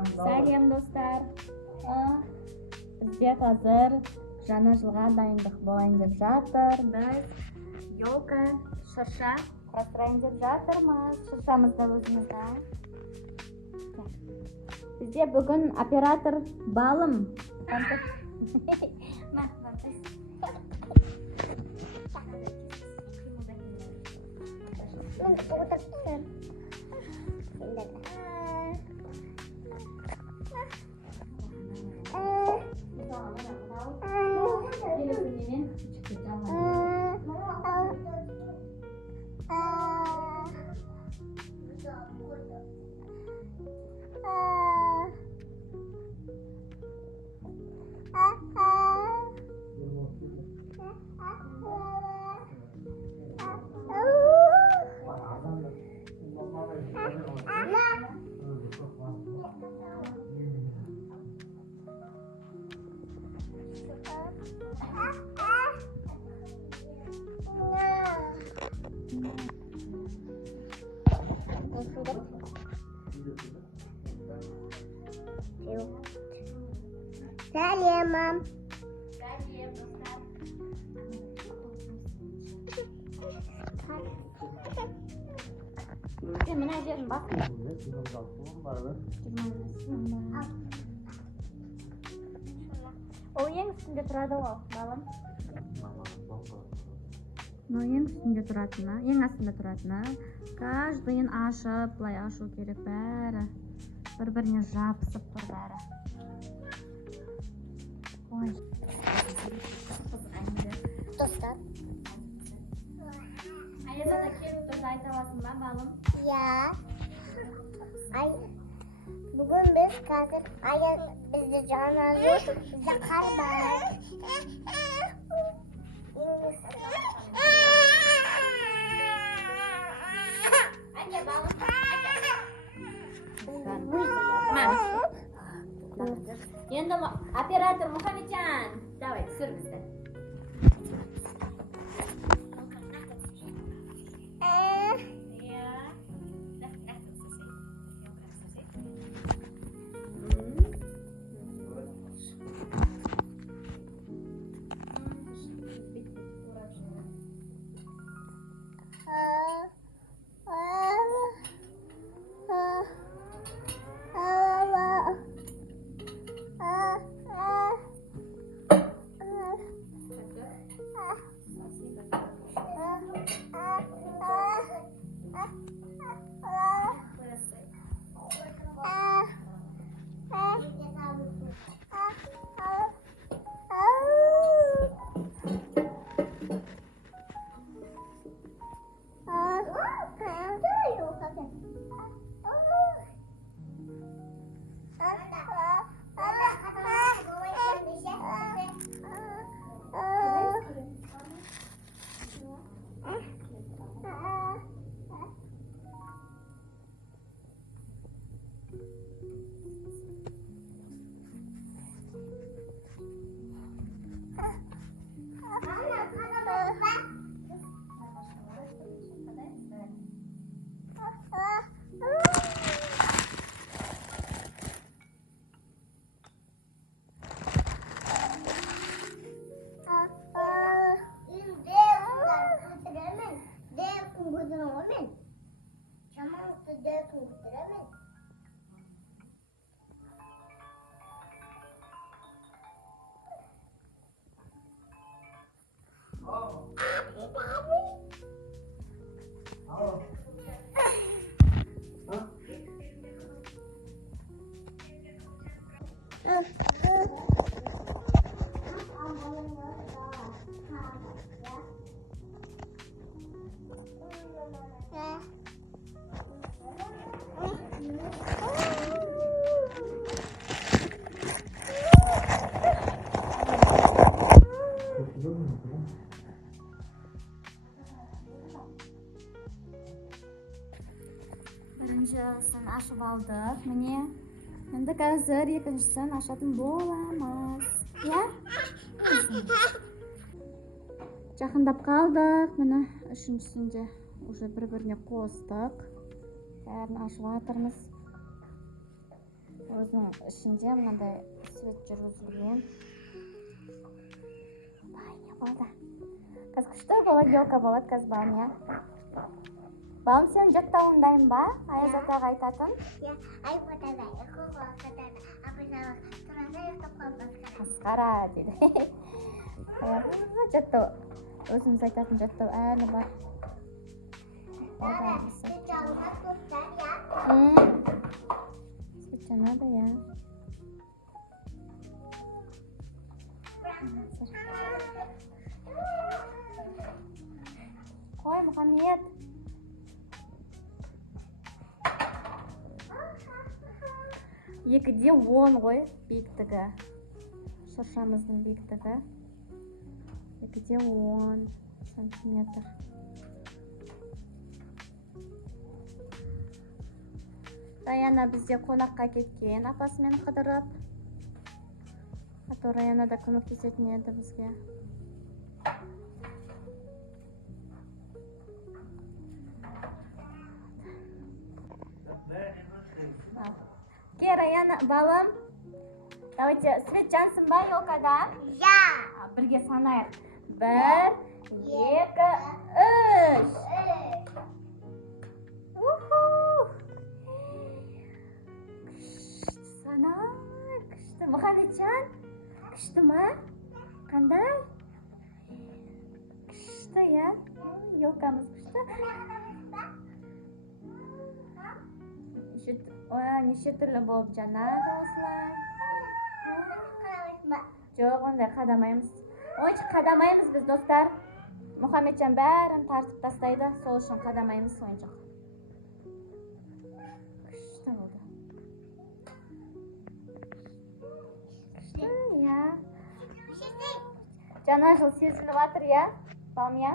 Сәлем достар. Бізде қазір жаңа жылға дайындық болайын деп жатыр. Біз елка, шырша құрастырайын деп жатырмыз. Шыршамызды өзімізді. Бізде бүгін оператор балым. Сәлем, мам. Сәлем, достар. Мына жерін бас. Ол ең үстінде тұрады ғой, балым. Ең үстінде тұратыны, ең астында тұратыны. Каждыйын ашып, былай ашу керек бәрі. Бір-біріне жабысып тұр бәрі. Ой. Достар. Аязада келіп тұрды айта аласың ба, балым? Я. Бүгін біз қазір аяз бізді жаназы бізді қарбар. Әке, балым. Енді оператор Мұхамеджан, давай, түсір бізді. Біріншісін ашып алдық, міне. Енді қазір екіншісін ашатын боламыз. Я? Жақындап қалдық, міне үшіншісінде уже бір-біріне қостық. Бәрін ашып жатырмыз. өзінің ішінде мынандай свет жүргізілген. Не болды? Қазір күшті болады, елка болады қазір балым, иә? Балым, сен жаттауың дайын ба? Аяз атаға айтатын? Иә, айтып атады, ұйқыға қатады. Апайсаға тұрады, ұйықтап қалып Масқара дейді. Жаттау. Өзіміз айтатын жаттау әлі бар. Свечалына көстер, иә? Свеча надо, иә. Қой, Мұхаммед. Екіде 10 ғой биіктігі. Шыршамыздың биіктігі. Екіде 10 сантиметр. Раяна бізде қонаққа кеткен, апасымен қыдырып. Ато Раяна да көмектесетін еді бізге. Ке, Раяна, балым. Давайте, свет жансын ба елкада? Я! Бірге санайық. 1, 2, 3. Күшті санай, күшті. Мұхаммеджан, күшті ма? Қандай? Күшті, я? Елкамыз күшті. Неше түрлі болып жанады осылай. Жоқ, ондай қадамаймыз. Ойыншық қадамаймыз біз, достар. Мұхаммеджан бәрін тартып тастайды, сол үшін қадамаймыз ойыншық. Күшті болды. Күшті, я. Жаңа жыл сезіліп жатыр, я? Балым, я?